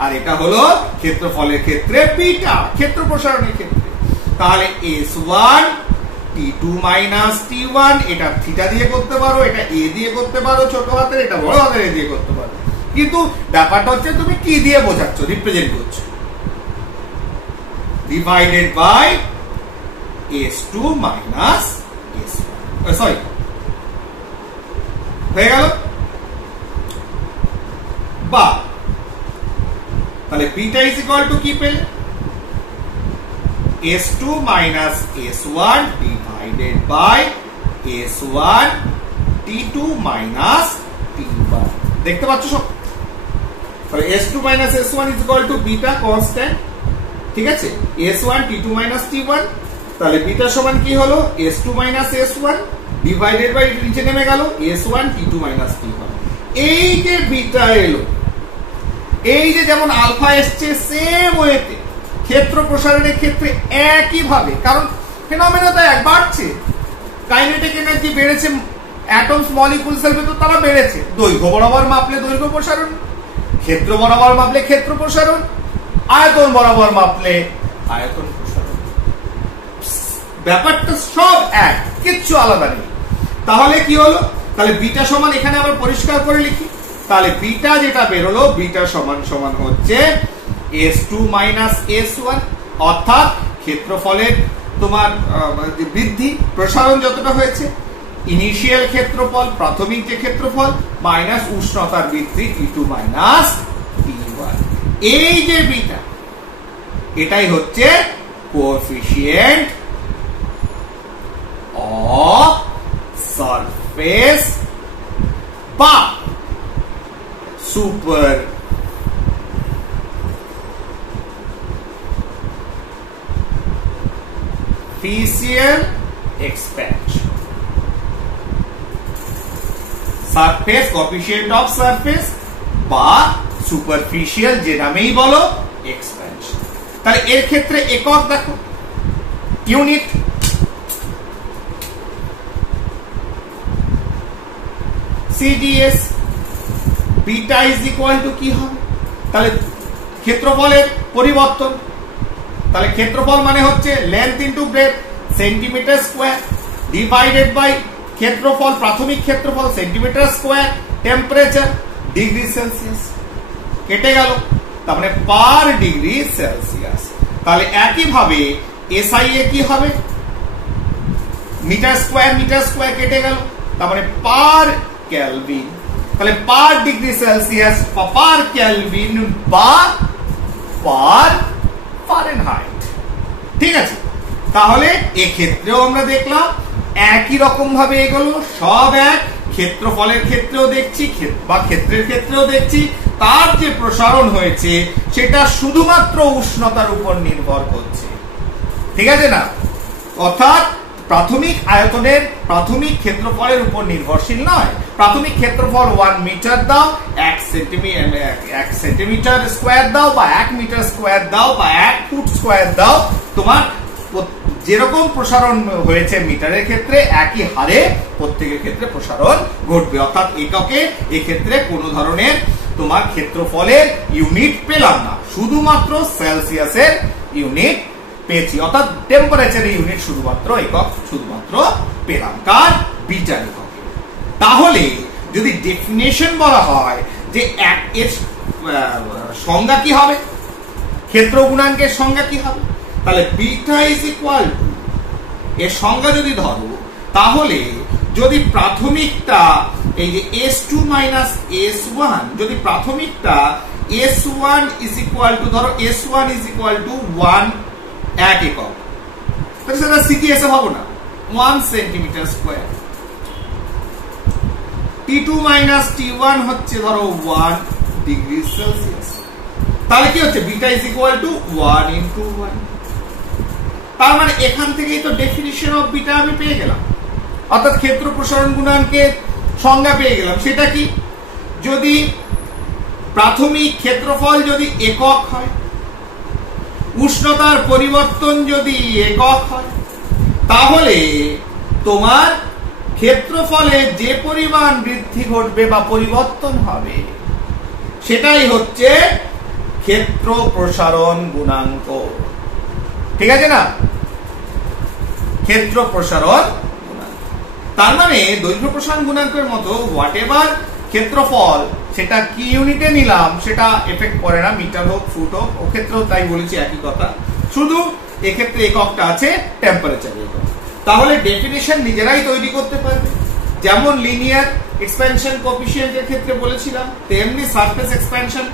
আর এটা হলো ক্ষেত্রফলের ক্ষেত্রে বিটা, ক্ষেত্র প্রসারণের ক্ষেত্রে। তাহলে S1 T2 মাইনাস T1, এটা থিটা দিয়ে করতে পারো, এটা A দিয়ে করতে পারো ছোট হাতের, এটা বড় হাতের A দিয়ে করতে পারো, কিন্তু ব্যাপারটা হচ্ছে তুমি কি দিয়ে বোঝাচ্ছ, রিপ্রেজেন্ট করছো, divided by S2 minus S1, sorry হয়ে গেল, বা তাহলে বিটা ইজ ইকুয়াল টু কি পেলে, S2 minus S1 divided by S1 T2 minus T1। দেখতে পাচ্ছ সব? তাহলে S2 minus S1 is equal two beta constant, ঠিক আছে? S1 T2 মাইনাস T1, তাহলে বিটা সমান কি হলো, S2 minus S1 divided by নিচে নেমে গেল S1 T2 মাইনাস T1। এই যে বিটা এলো, এই যে যেমন আলফা এসছে, সেম ওয়েতে ক্ষেত্র প্রসারণের ক্ষেত্রে একই ভাবে, কারণ ফেনোমেনা তো এক বাড়ছে, কাইনেটিক এনার্জি বেড়েছে, অ্যাটমস মলিকুলসের ভেতর তারা বেড়েছে, দৈর্ঘ্য বরাবর মাপলে দৈর্ঘ্য প্রসারণ, ক্ষেত্র বরাবর মাপলে ক্ষেত্র প্রসারণ, আয়তন বরাবর মাপলে আয়তন প্রসারণ, ব্যাপারটা সব এক, কিচ্ছু আলাদা নেই। তাহলে কি হলো, তাহলে বিটা সমান, এখানে আবার পরিষ্কার করে লিখি, তাহলে বিটা যেটা বেরোলো, বিটা সমান সমান হচ্ছে S2 মাইনাস S1, অর্থাৎ ক্ষেত্রফলের তোমার বৃদ্ধি প্রসারণ যতটা হয়েছে, ইনিশিয়াল ক্ষেত্রফল প্রাথমিক যে ক্ষেত্রফল মাইনাস উষ্ণতার বৃদ্ধি T2 মাইনাস T1। এই যে বিটা, এটাই হচ্ছে কোএফিশিয়েন্ট অফ সারফেস বা superficial expansion, surface, coefficient of surface বা সুপারফিশিয়াল যে নামেই বলো এক্সপ্যানশন। তাহলে এর ক্ষেত্রে একক দেখো, ইউনিট। সিডিএস বিটা ইজ ইকুয়াল টু কি হবে? তাহলে ক্ষেত্রফলের পরিবর্তন। তাহলে ক্ষেত্রফল মানে হচ্ছে length into breadth, centimetre square divided by ক্ষেত্রফল, প্রাথমিক ক্ষেত্রফল centimetre square, temperature degree Celsius. কেটে গেল, তার মানে পার ডিগ্রি সেলসিয়াস। তাহলে একইভাবে এসআই এ কি হবে? মিটার স্কয়ার কেটে গেল, তার মানে পার কেলভিন। তাহলে পার ডিগ্রি সেলসিয়াস বা পার কেলভিন বা পার ফারেনহাইট। ঠিক আছে, তাহলে এক্ষেত্রেও আমরা দেখলাম একই রকম ভাবে এগুলো সব এক। ক্ষেত্রফলের ক্ষেত্রেও দেখছি বা ক্ষেত্রের ক্ষেত্রেও দেখছি তার যে প্রসারণ হয়েছে সেটা শুধুমাত্র উষ্ণতার উপর নির্ভর করছে। ঠিক আছে না? অর্থাৎ প্রাথমিক আয়তনের প্রাথমিক ক্ষেত্রফলের উপর নির্ভরশীল নয়। প্রাথমিক ক্ষেত্রফল 1 মিটার দাও, 1 সেন্টিমিটার স্কয়ার দাও বা 1 মিটার স্কয়ার দাও বা 1 ফুট স্কয়ার দাও, তোমার যেরকম প্রসারণ হয়েছে মিটারের ক্ষেত্রে একই হারে প্রত্যেকের ক্ষেত্রে প্রসারণ ঘটবে। অর্থাৎ এককে এক্ষেত্রে কোন ধরনের তোমার ক্ষেত্রফলের ইউনিট পেলাম না, শুধুমাত্র সেলসিয়াসের ইউনিট পেয়েছি। অর্থাৎ টেম্পারেচারের ইউনিট শুধুমাত্র একক শুধুমাত্র পেলাম কার? বিটার একক। তাহলে যদি ডেফিনেশন বলা হয় যে এর সংজ্ঞা কি হবে, ক্ষেত্র গুণাঙ্কের সংজ্ঞা কি হবে, তাহলে বিটা ইজ ইকুয়াল টু, এর সংজ্ঞা যদি ধরো তাহলে যদি প্রাথমিকটা এই যে S2 মাইনাস S1, যদি প্রাথমিকটা S1 ইজ ইকুয়াল টু, ধরো S1 ইজ ইকুয়াল টু 1 এক একক, তাহলে সেটা সিটিএস এ পাবো না, 1 centimetre square. T2 minus T1 হচ্ছে ধরো 1 ডিগ্রি সেলসিয়াস। তাহলে কি হচ্ছে? Beta is equal two 1 into 1। তার মানে এখান থেকেই তো ডেফিনিশন অফ বিটা আমি পেয়ে গেলাম, অর্থাৎ ক্ষেত্র প্রসারণ গুণাঙ্কের সংজ্ঞা পেয়ে গেলাম। সেটা কি? যদি প্রাথমিক ক্ষেত্রফল যদি একক হয়, উষ্ণতার পরিবর্তন যদি একক হয়, তাহলে তোমার ক্ষেত্রফলে যে পরিমাণ বৃদ্ধি ঘটবে বা পরিবর্তন হবে সেটাই হচ্ছে ক্ষেত্র প্রসারণ গুণাঙ্ক। ঠিক আছে না? ক্ষেত্র প্রসারণ গুণাঙ্ক। তার মানে দৈর্ঘ্য প্রসারণ গুণাঙ্কের মতো হোয়াট এভার ক্ষেত্রফল, সেটা কি ইউনিটে নিলাম সেটা এফেক্ট করে না, মিটার হোক ফুট হোক, ও ক্ষেত্রেও তাই বলেছি একই কথা, শুধু এক্ষেত্রে এককটা আছে টেম্পারেচার একক। তাহলে ডেফিনিশন নিজেরাই তৈরি করতে পারবে। যেমন লিনিয়ার এক্সপ্যানশন কোএফিসিয়েন্টের ক্ষেত্রে বলেছিলাম, তেমনি সারফেস এক্সপ্যানশন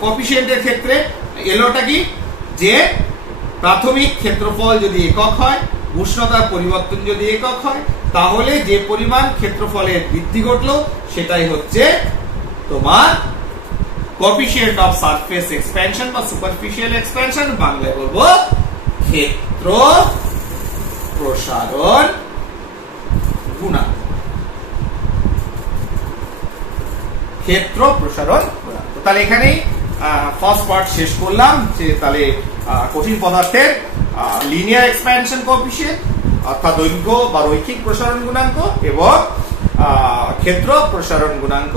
কোএফিসিয়েন্টের ক্ষেত্রে এলোটা কি, যে প্রাথমিক ক্ষেত্রফল যদি একক হয়, উষ্ণতার পরিবর্তন যদি একক হয়, তাহলে যে পরিমাণ ক্ষেত্রফলের বৃদ্ধি ঘটলো সেটাই হচ্ছে তোমার কোএফিসিয়েন্ট অফ সারফেস এক্সপ্যানশন বা সুপারফিশিয়াল এক্সপ্যানশন, বাংলায় বলবো ক্ষেত্র প্রসারণ গুণাঙ্ক। ক্ষেত্র প্রসারণ গুণাঙ্ক। তাহলে এখানেই ফার্স্ট পার্ট শেষ করলাম, যে তাহলে কঠিন পদার্থের লিনিয়ার এক্সপ্যানশন কোএফিসিয়েন্ট অর্থাৎ দৈর্ঘ্য বা রৈখিক প্রসারণ গুণাঙ্ক এবং ক্ষেত্র প্রসারণ গুণাঙ্ক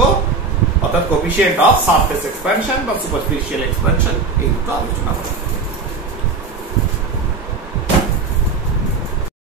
অর্থাৎ কোএফিসিয়েন্ট অফ সারফেস এক্সপ্যানশন বা সুপারফিশিয়াল এক্সপ্যানশন, এই দুটো আলোচনা করা।